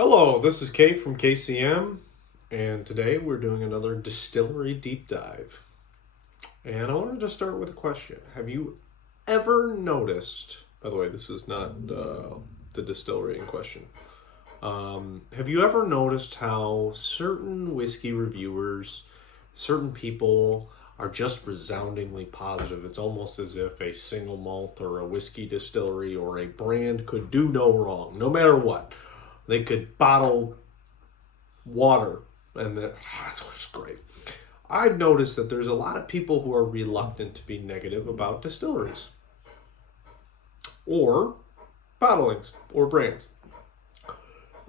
Hello, this is Kay from KCM, and today we're doing another distillery deep dive. And I wanted to start with a question. Have you ever noticed, by the way, this is not the distillery in question. Have you ever noticed how certain whiskey reviewers, certain people are just resoundingly positive? It's almost as if a single malt or a whiskey distillery or a brand could do no wrong, no matter what. They could bottle water, and that's great. I've noticed that there's a lot of people who are reluctant to be negative about distilleries or bottlings or brands.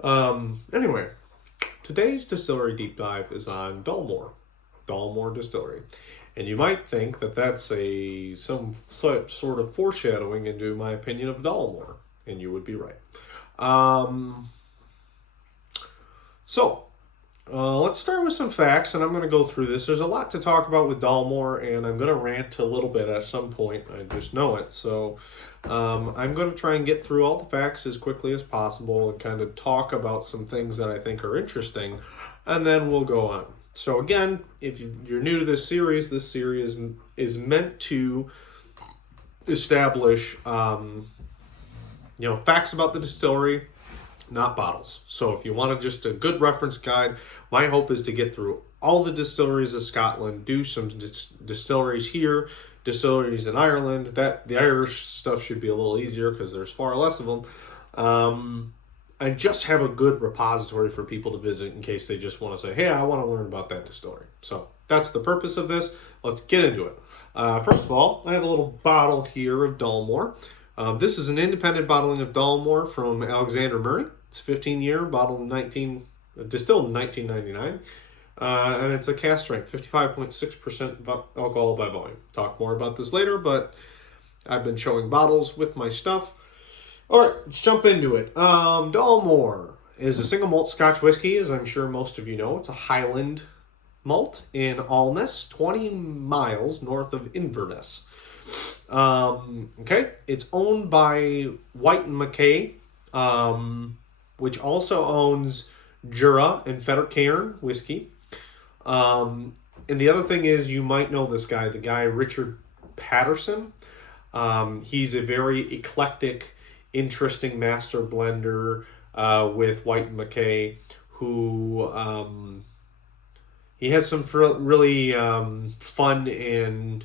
Anyway, today's distillery deep dive is on Dalmore Distillery. And you might think that that's some sort of foreshadowing into my opinion of Dalmore, and you would be right. Let's start with some facts, and I'm going to go through this. There's a lot to talk about with Dalmore, and I'm going to rant a little bit at some point. I just know it. So I'm going to try and get through all the facts as quickly as possible and kind of talk about some things that I think are interesting, and then we'll go on. So again, if you're new to this series is meant to establish facts about the distillery, not bottles. So if you want just a good reference guide, my hope is to get through all the distilleries of Scotland, do some distilleries here, distilleries in Ireland. The Irish stuff should be a little easier because there's far less of them. And just have a good repository for people to visit in case they just want to say, hey, I want to learn about that distillery. So that's the purpose of this. Let's get into it. First of all, I have a little bottle here of Dalmore. This is an independent bottling of Dalmore from Alexander Murray. It's 15-year, distilled in 1999, and it's a cask strength, 55.6% alcohol by volume. Talk more about this later, but I've been showing bottles with my stuff. All right, let's jump into it. Dalmore is a single malt Scotch whiskey, as I'm sure most of you know. It's a Highland malt in Alness, 20 miles north of Inverness. It's owned by White and Mackay, which also owns Jura and Fettercairn whiskey. And the other thing is, you might know this guy, the guy Richard Patterson. He's a very eclectic, interesting master blender with White and Mackay, who he has some really fun and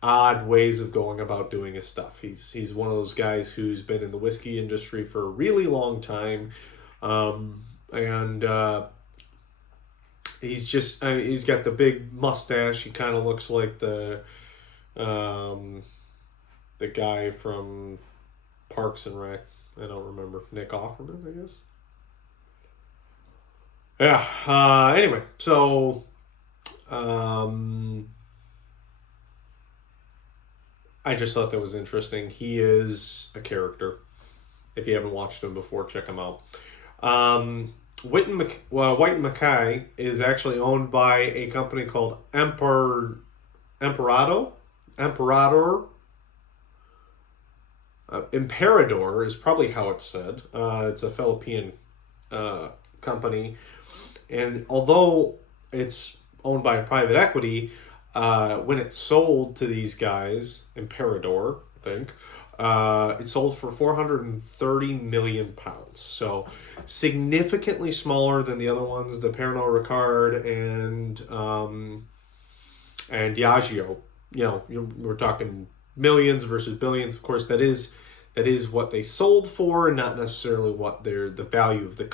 odd ways of going about doing his stuff. He's one of those guys who's been in the whiskey industry for a really long time, and he's got the big mustache. He kind of looks like the guy from Parks and Rec. I don't remember, Nick Offerman, I guess. Yeah. Anyway, so I just thought that was interesting. He is a character. If you haven't watched him before, check him out. White and Mackay is actually owned by a company called Emperador. Imperador is probably how it's said. It's a Philippine company. And although it's owned by private equity, when it sold to these guys, Imperador, I think, it sold for 430 million pounds. So significantly smaller than the other ones, the Pernod Ricard and Diageo. We're talking millions versus billions. Of course, that is what they sold for, and not necessarily what the value of the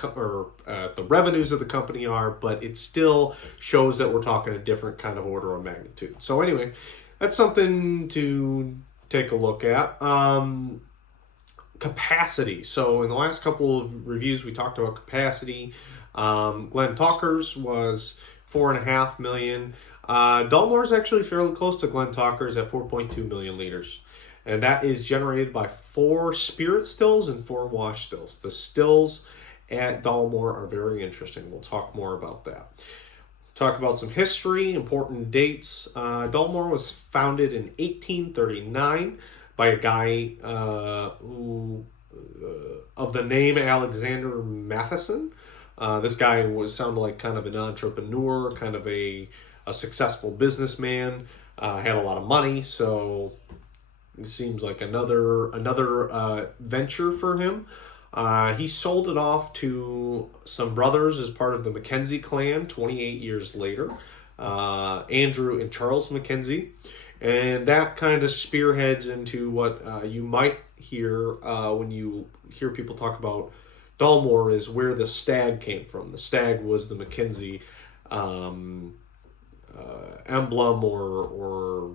revenues of the company are. But it still shows that we're talking a different kind of order of magnitude. So anyway, that's something to take a look at. Capacity. So in the last couple of reviews, we talked about capacity. Glentalker's was 4.5 million. Dalmore is actually fairly close to Glentalker's at 4.2 million liters. And that is generated by 4 spirit stills and 4 wash stills. The stills at Dalmore are very interesting. We'll talk more about that. Talk about some history, important dates. Dalmore was founded in 1839 by a guy who of the name Alexander Matheson. This guy sounded like kind of an entrepreneur, kind of a successful businessman, had a lot of money, so it seems like another venture for him. He sold it off to some brothers as part of the Mackenzie clan 28 years later, Andrew and Charles Mackenzie. And that kind of spearheads into what you might hear when you hear people talk about Dalmore, is where the stag came from. The stag was the Mackenzie emblem, or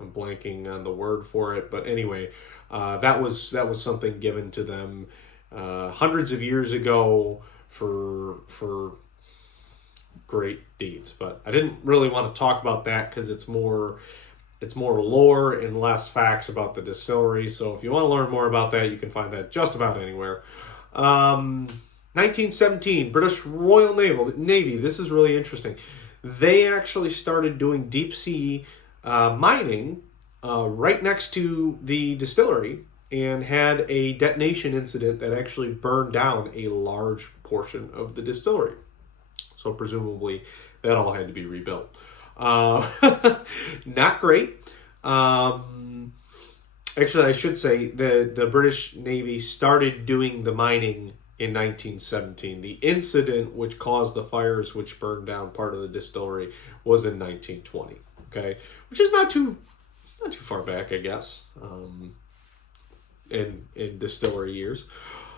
I'm blanking on the word for it, but anyway, that was something given to them hundreds of years ago for great deeds. But I didn't really want to talk about that because it's more lore and less facts about the distillery. So if you want to learn more about that, you can find that just about anywhere. 1917, British Royal Navy. This is really interesting. They actually started doing deep sea mining right next to the distillery, and had a detonation incident that actually burned down a large portion of the distillery. So presumably that all had to be rebuilt. Not great. Actually, I should say the British Navy started doing the mining in 1917. The incident which caused the fires which burned down part of the distillery was in 1920. Okay, which is not too far back, I guess, in distillery years.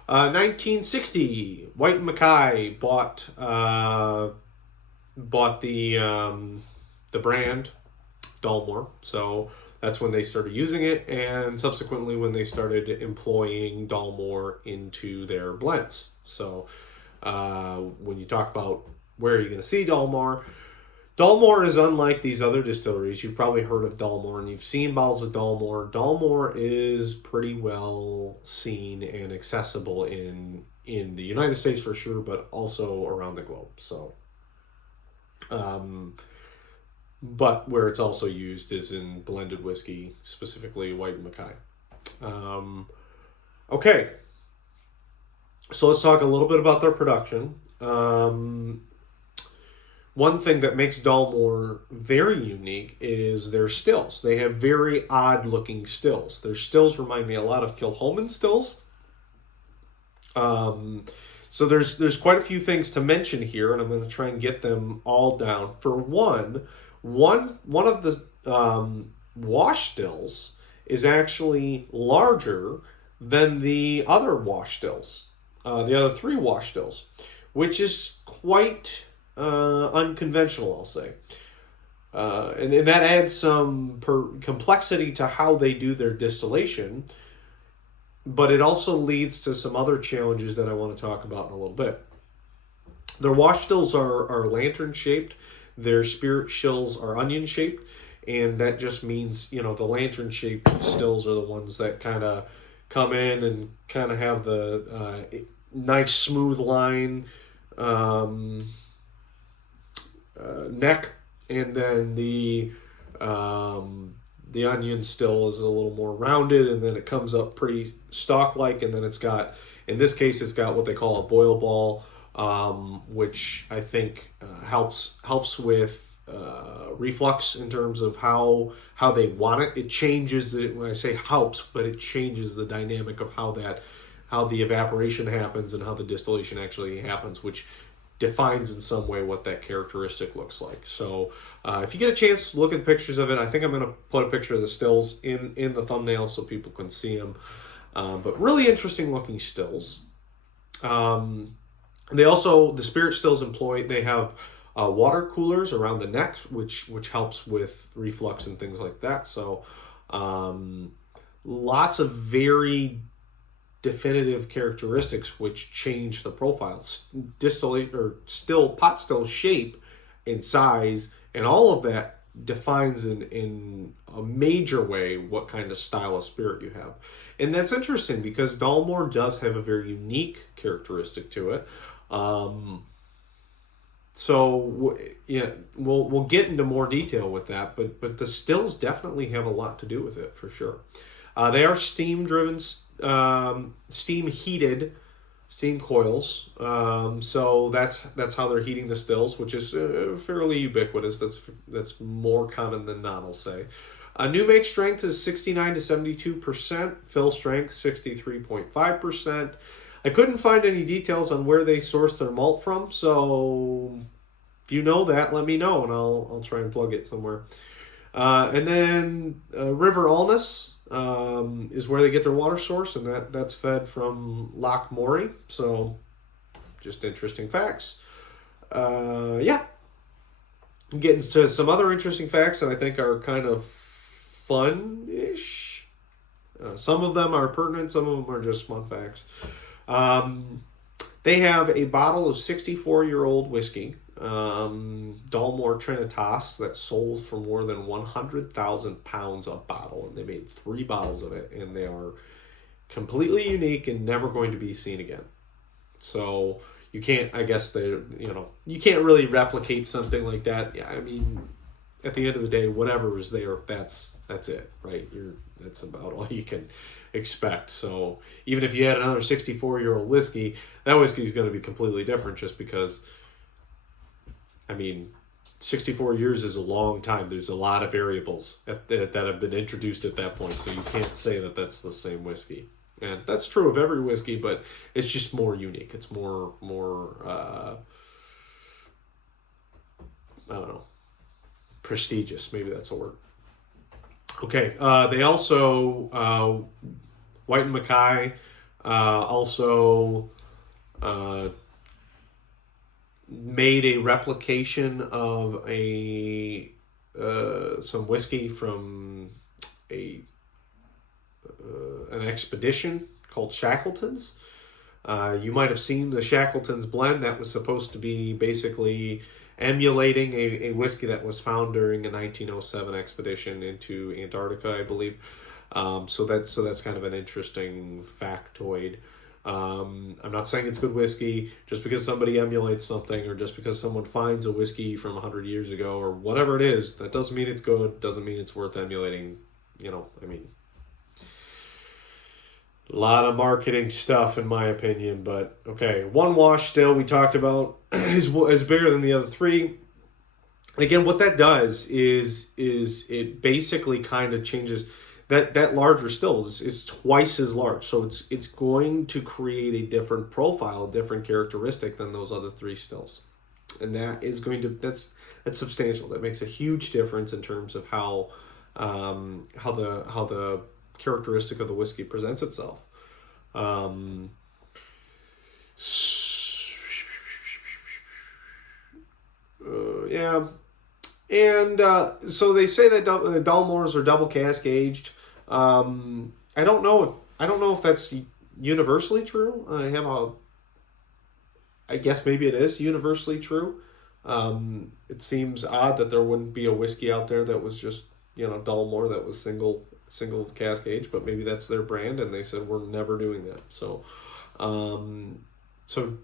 1960, White and Mackay bought the brand Dalmore, so that's when they started using it, and subsequently when they started employing Dalmore into their blends. So when you talk about where are you going to see Dalmore, Dalmore is unlike these other distilleries. You've probably heard of Dalmore and you've seen bottles of Dalmore. Dalmore is pretty well seen and accessible in the United States for sure, but also around the globe. So, but where it's also used is in blended whiskey, specifically White and Mackay. Okay, so let's talk a little bit about their production. One thing that makes Dalmore very unique is their stills. They have very odd-looking stills. Their stills remind me a lot of Kilchoman stills. So there's quite a few things to mention here, and I'm going to try and get them all down. For one of the wash stills is actually larger than the other wash stills, the other three wash stills, which is quite unconventional, I'll say. And that adds some complexity to how they do their distillation, but it also leads to some other challenges that I want to talk about in a little bit. Their wash stills are lantern shaped. Their spirit shills are onion shaped, and that just means, the lantern shaped stills are the ones that kind of come in and kind of have the nice smooth line neck, and then the onion still is a little more rounded, and then it comes up pretty stalk-like, and then in this case, it's got what they call a boil ball, which I think helps with reflux in terms of how they want it. It changes when I say helps, but it changes the dynamic of how the evaporation happens and how the distillation actually happens, which defines in some way what that characteristic looks like. So if you get a chance, look at pictures of it. I think I'm going to put a picture of the stills in the thumbnail so people can see them. But really interesting looking stills. The spirit stills they have water coolers around the neck, which helps with reflux and things like that. So lots of very definitive characteristics which change the profile. Pot still shape and size and all of that defines in a major way what kind of style of spirit you have. And that's interesting because Dalmore does have a very unique characteristic to it. So yeah, we'll get into more detail with that, but the stills definitely have a lot to do with it for sure. They are steam-driven, steam-heated steam coils. So that's how they're heating the stills, which is fairly ubiquitous. That's more common than not, I'll say. New make strength is 69 to 72%. Fill strength 63.5%. I couldn't find any details on where they source their malt from, so if you know that, let me know, and I'll try and plug it somewhere. And then River Alness is where they get their water source, and that's fed from Loch Moray. So, just interesting facts. Yeah. I'm getting to some other interesting facts that I think are kind of fun-ish. Some of them are pertinent, some of them are just fun facts. They have a bottle of 64-year-old whiskey, Dalmore Trinitas, that sold for more than 100,000 pounds a bottle, and they made 3 bottles of it, and they are completely unique and never going to be seen again. So you can't, I guess, you can't really replicate something like that. Yeah, I mean, at the end of the day, whatever is there, that's it, right? That's about all you can expect. So even if you had another 64-year-old whiskey, that whiskey is going to be completely different, just because, I mean, 64 years is a long time. There's a lot of variables that have been introduced at that point, so you can't say that that's the same whiskey. And that's true of every whiskey, but it's just more unique. It's more I don't know, prestigious. Maybe that's a word. Okay, they also, White and Mackay, also made a replication of some whiskey from an expedition called Shackleton's. You might have seen the Shackleton's blend. That was supposed to be basically emulating a whiskey that was found during a 1907 expedition into Antarctica, I believe. So that's kind of an interesting factoid. I'm not saying it's good whiskey. Just because somebody emulates something, or just because someone finds a whiskey from 100 years ago, or whatever it is, that doesn't mean it's good, doesn't mean it's worth emulating. I mean, a lot of marketing stuff, in my opinion, but okay. One wash still, we talked about, is bigger than the other 3. And again, what that does is it basically kind of changes that larger still is twice as large, so it's going to create a different profile, a different characteristic than those other 3 stills, and that's substantial. That makes a huge difference in terms of how the characteristic of the whiskey presents itself. Yeah, and so they say that Dalmores are double cask aged. I don't know if that's universally true. I guess maybe it is universally true. It seems odd that there wouldn't be a whiskey out there that was just Dalmore, that was single cask age, but maybe that's their brand, and they said we're never doing that. So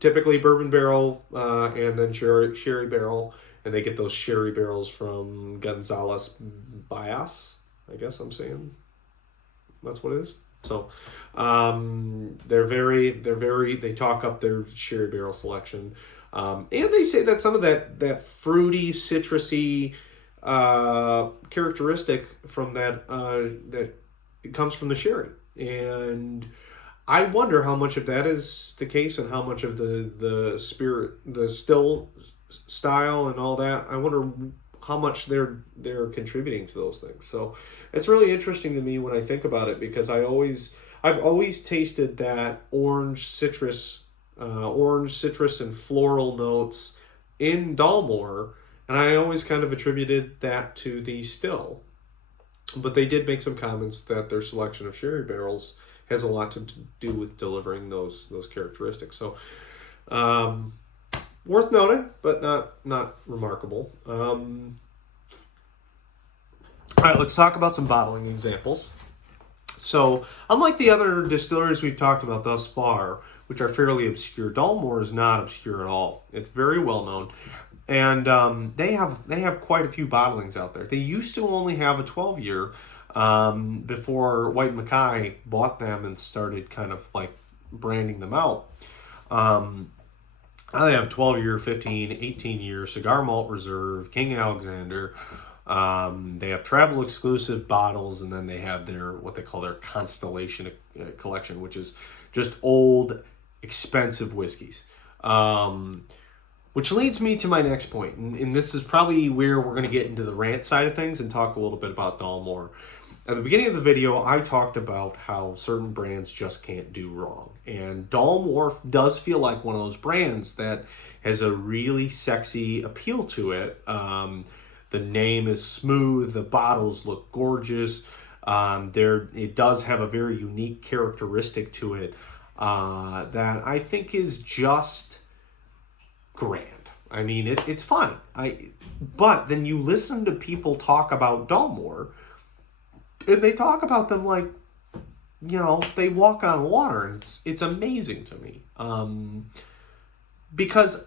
typically bourbon barrel, and then sherry barrel, and they get those sherry barrels from Gonzales Bias. I guess I'm saying that's what it is. So they talk up their sherry barrel selection, and they say that some of that fruity, citrusy characteristic from that it comes from the sherry, and I wonder how much of that is the case, and how much of the spirit, the still style, and all that. I wonder how much they're contributing to those things. So it's really interesting to me when I think about it, because I've always tasted that orange citrus and floral notes in Dalmore, and I always kind of attributed that to the still. But they did make some comments that their selection of sherry barrels has a lot to do with delivering those characteristics. So worth noting, but not remarkable. All right, let's talk about some bottling examples. So, unlike the other distilleries we've talked about thus far, which are fairly obscure, Dalmore is not obscure at all. It's very well known, and they have quite a few bottlings out there. They used to only have a 12-year, before White Mackay bought them and started kind of like branding them out. They have 12-year, 15, 18-year Cigar Malt Reserve, King Alexander. They have travel exclusive bottles, and then they have their what they call their Constellation collection, which is just old, expensive whiskeys. Which leads me to my next point, and this is probably where we're going to get into the rant side of things and talk a little bit about Dalmore. At the beginning of the video, I talked about how certain brands just can't do wrong. And Dalmore does feel like one of those brands that has a really sexy appeal to it. The name is smooth. The bottles look gorgeous. It does have a very unique characteristic to it that I think is just grand. I mean, it's fine. But then you listen to people talk about Dalmore, and they talk about them like, they walk on water, and it's amazing to me. Because,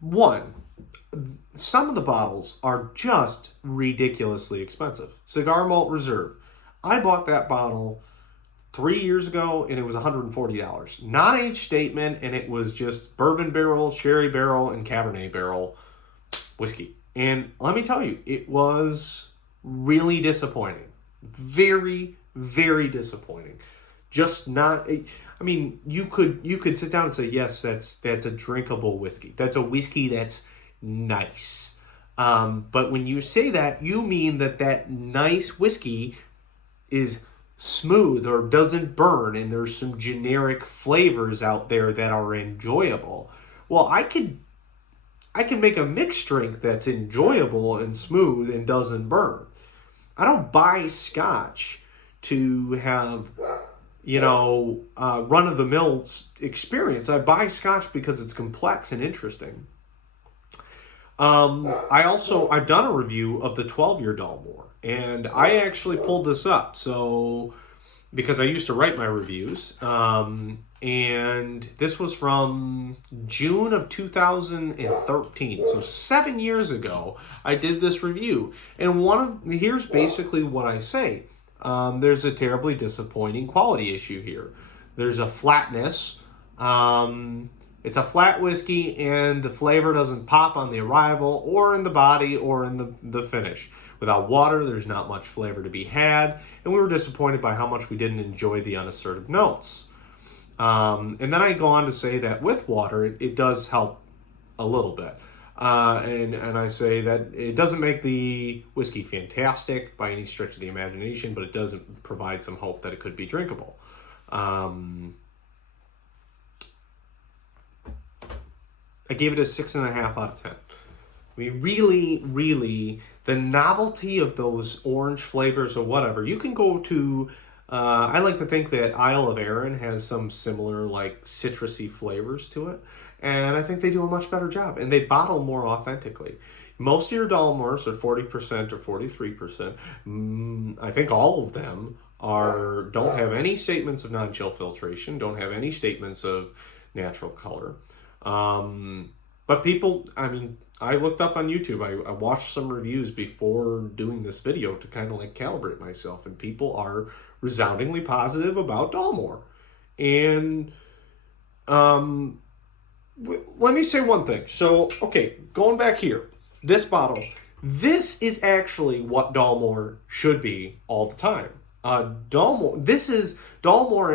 one, some of the bottles are just ridiculously expensive. Cigar Malt Reserve. I bought that bottle 3 years ago, and it was $140. Non-age statement, and it was just bourbon barrel, sherry barrel, and Cabernet barrel whiskey. And let me tell you, it was really disappointing. Very, very disappointing. Just not. I mean, you could sit down and say, yes, that's a drinkable whiskey. That's a whiskey that's nice. But when you say that, you mean that nice whiskey is smooth or doesn't burn, and there's some generic flavors out there that are enjoyable. Well, I can make a mixed drink that's enjoyable and smooth and doesn't burn. I don't buy scotch to have, run-of-the-mill experience. I buy scotch because it's complex and interesting. I've done a review of the 12-year Dalmore, and I actually pulled this up. So, because I used to write my reviews, and this was from June of 2013. So 7 years ago, I did this review. And here's basically what I say. There's a terribly disappointing quality issue here. There's a flatness. It's a flat whiskey, and the flavor doesn't pop on the arrival or in the body or in the finish. Without water, there's not much flavor to be had, and we were disappointed by how much we didn't enjoy the unassertive notes. And then I go on to say that with water, it does help a little bit. And I say that it doesn't make the whiskey fantastic by any stretch of the imagination, but it does provide some hope that it could be drinkable. I gave it a 6.5 out of 10. I mean, really, really, the novelty of those orange flavors or whatever, you can go to, I like to think that Isle of Arran has some similar, like, citrusy flavors to it, and I think they do a much better job, and they bottle more authentically. Most of your Dalmores are 40% or 43%. I think all of them don't have any statements of non-chill filtration, don't have any statements of natural color. But people, I looked up on YouTube. I watched some reviews before doing this video to kind of like calibrate myself, and people are resoundingly positive about Dalmore. And let me say one thing. So, okay, going back here, this bottle, this is actually what Dalmore should be all the time. Dalmore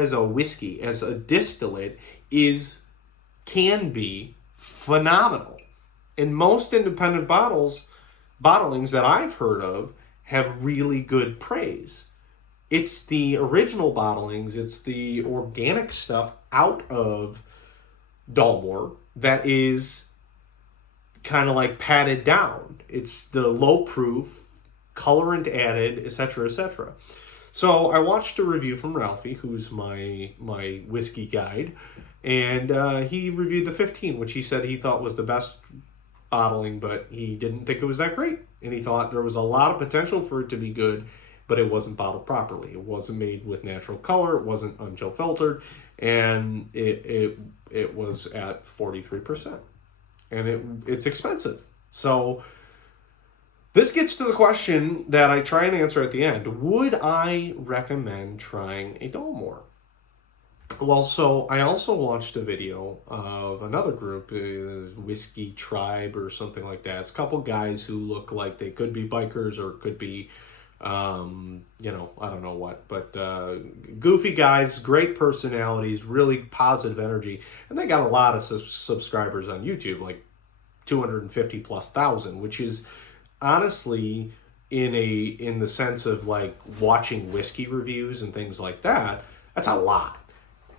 as a whiskey, as a distillate, can be phenomenal. And most independent bottlings that I've heard of have really good praise. It's the original bottlings, it's the organic stuff out of Dalmore that is kind of like padded down. It's the low proof, colorant added, etc., etc. So I watched a review from Ralphie, who's my whiskey guide, and he reviewed the 15, which he said he thought was the best bottling, but he didn't think it was that great. And he thought there was a lot of potential for it to be good, but it wasn't bottled properly. It wasn't made with natural color. It wasn't unchill filtered, and it was at 43%, and it's expensive. So This gets to the question that I try and answer at the end. Would I recommend trying a Dalmore? Well, so I also watched a video of another group, Whiskey Tribe or something like that. It's a couple guys who look like they could be bikers or could be, I don't know what, but goofy guys, great personalities, really positive energy, and they got a lot of subscribers on YouTube, like 250 plus thousand, which is honestly in the sense of like watching whiskey reviews and things like that. That's a lot.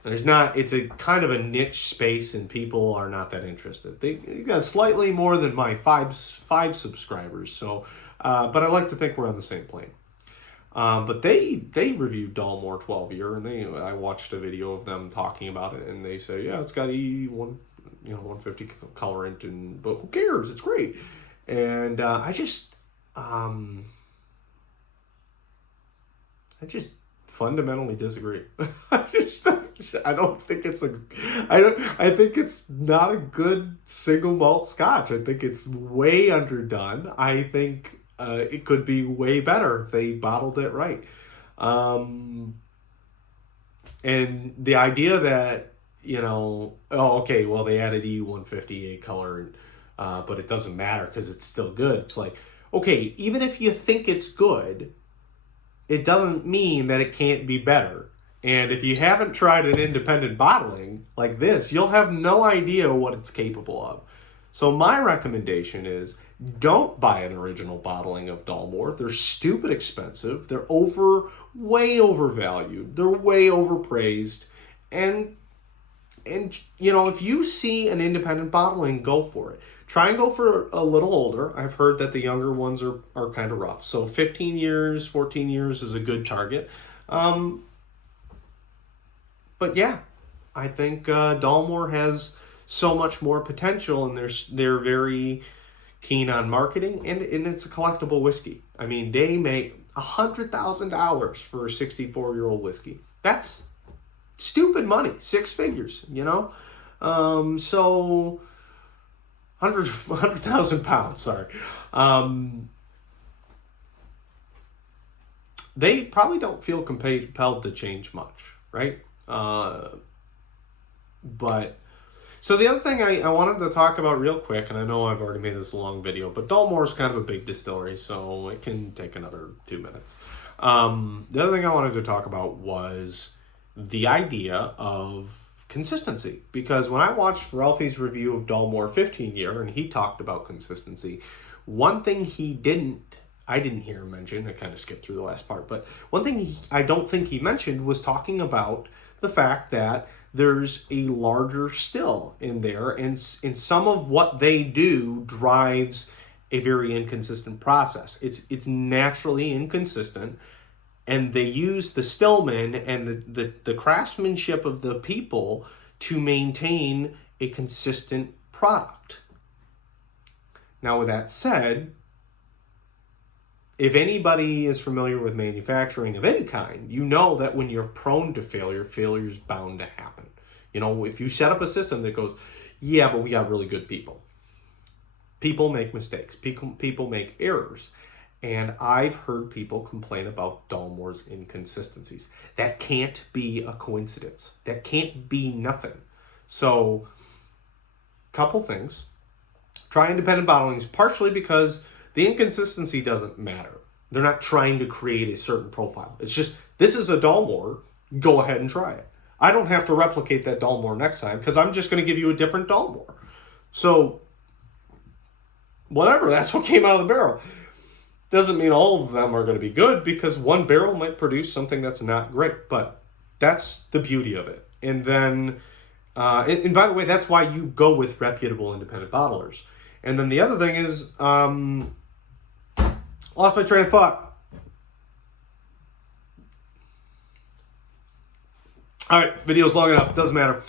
It's a kind of a niche space and people are not that interested. They got slightly more than my five subscribers. So, but I like to think we're on the same plane. But they reviewed Dalmore 12 year and I watched a video of them talking about it and they say, yeah, it's got E1, 150 colorant but who cares? It's great. And, I just fundamentally disagree. I think it's not a good single malt scotch. I think it's way underdone. I think it could be way better if they bottled it right. And the idea that, they added E158 color, but it doesn't matter because it's still good. It's like, okay, even if you think it's good, it doesn't mean that it can't be better. And if you haven't tried an independent bottling like this, you'll have no idea what it's capable of. So my recommendation is don't buy an original bottling of Dalmore. They're stupid expensive. They're way overvalued. They're way overpraised. And if you see an independent bottling, go for it. Try and go for a little older. I've heard that the younger ones are kind of rough. So 15 years, 14 years is a good target. But yeah, I think Dalmore has so much more potential, and they're very keen on marketing, and it's a collectible whiskey. I mean, they make $100,000 for a 64-year-old whiskey. That's stupid money, 6 figures, So 100,000 pounds, sorry. They probably don't feel compelled to change much, right? But so the other thing I wanted to talk about real quick, and I know I've already made this a long video, but Dalmore is kind of a big distillery, so it can take another 2 minutes. The other thing I wanted to talk about was the idea of consistency, because when I watched Ralphie's review of Dalmore 15 year and he talked about consistency, one thing I didn't hear him mention, I kind of skipped through the last part, but one thing I don't think he mentioned was talking about the fact that there's a larger still in there, and some of what they do drives a very inconsistent process. It's naturally inconsistent, and they use the stillman and the craftsmanship of the people to maintain a consistent product. Now, with that said, if anybody is familiar with manufacturing of any kind, you know that when you're prone to failure is bound to happen. If you set up a system that goes, yeah, but we got really good people. People make mistakes. People make errors. And I've heard people complain about Dalmore's inconsistencies. That can't be a coincidence. That can't be nothing. So, couple things. Try independent bottlings, partially because the inconsistency doesn't matter. They're not trying to create a certain profile. It's just, this is a Dalmore, go ahead and try it. I don't have to replicate that Dalmore next time because I'm just going to give you a different Dalmore. So, whatever, that's what came out of the barrel. Doesn't mean all of them are going to be good because one barrel might produce something that's not great, but that's the beauty of it. And then, and by the way, that's why you go with reputable independent bottlers. And then the other thing is, lost my train of thought. All right, video's long enough. Doesn't matter.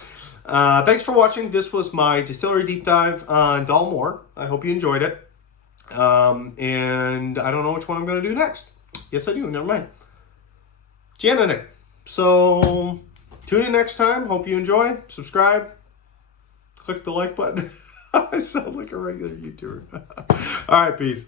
Thanks for watching. This was my distillery deep dive on Dalmore. I hope you enjoyed it. And I don't know which one I'm going to do next. Yes, I do. Never mind. Nick. So, tune in next time. Hope you enjoy. Subscribe. Click the like button. I sound like a regular YouTuber. All right, peace.